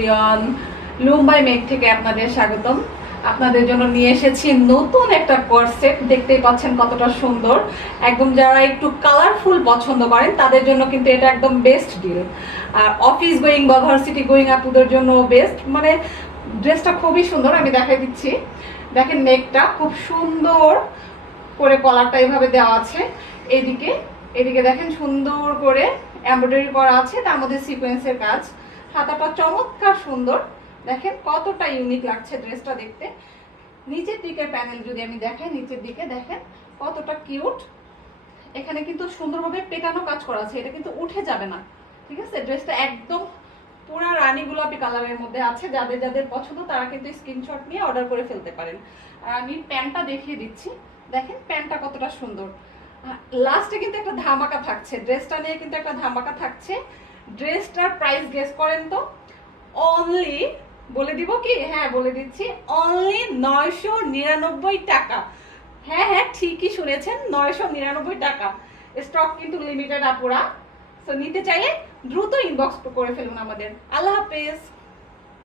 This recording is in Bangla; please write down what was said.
এভরিওয়ান, লুম্বাই মেক থেকে আপনাদের স্বাগতম। আপনাদের জন্য নিয়ে এসেছি নতুন একটা কর্সেট। দেখতেই পাচ্ছেন কতটা সুন্দর। একদম যারা একটু কালারফুল পছন্দ করেন তাদের জন্য কিন্তু এটা একদম বেস্ট ডিল। আর অফিস গোয়িং বা ভার্সিটি গোয়িং আপুদের জন্য বেস্ট। মানে ড্রেসটা খুবই সুন্দর, আমি দেখাই দিচ্ছি। দেখেন নেকটা খুব সুন্দর করে, কলারটা এইভাবে দেওয়া আছে। এদিকে এদিকে দেখেন সুন্দর করে এমব্রয়ডারি করা আছে, তার মধ্যে সিকোয়েন্সের কাজ। হাতাটা চমৎকার সুন্দর, দেখেন কতটা ইউনিক লাগছে ড্রেসটা দেখতে। নিচের দিকের প্যানেল যদি আমি দেখাই, নিচের দিকে দেখেন কতটা কিউট। এখানে কিন্তু সুন্দরভাবে পেটানো কাজ করা আছে, এটা কিন্তু উঠে যাবে না, ঠিক আছে। ড্রেসটা একদম পুরা রানী গোলাপি কালারের মধ্যে আছে। যাদের যাদের পছন্দ তারা কিন্তু স্ক্রিনশট নিয়ে অর্ডার করে ফেলতে পারেন। আর আমি প্যান্টটা দেখিয়ে দিচ্ছি, দেখেন প্যান্টটা কতটা সুন্দর। লাস্টে কিন্তু একটা ধামাকা থাকছে, ড্রেসটা নিয়ে কিন্তু একটা ধামাকা থাকছে। ড্রেসটার প্রাইস গেস করেন তো। অনলি, বলে দিব কি? হ্যাঁ বলে দিচ্ছি, অনলি 999 টাকা। হ্যাঁ হ্যাঁ ঠিকই শুনেছেন, 999 টাকা। স্টক কিন্তু লিমিটেড আপুরা। তো নিতে চাইলে দ্রুত ইনবক্স করে ফেলুন আমাদের। আল্লাহ হাফেজ।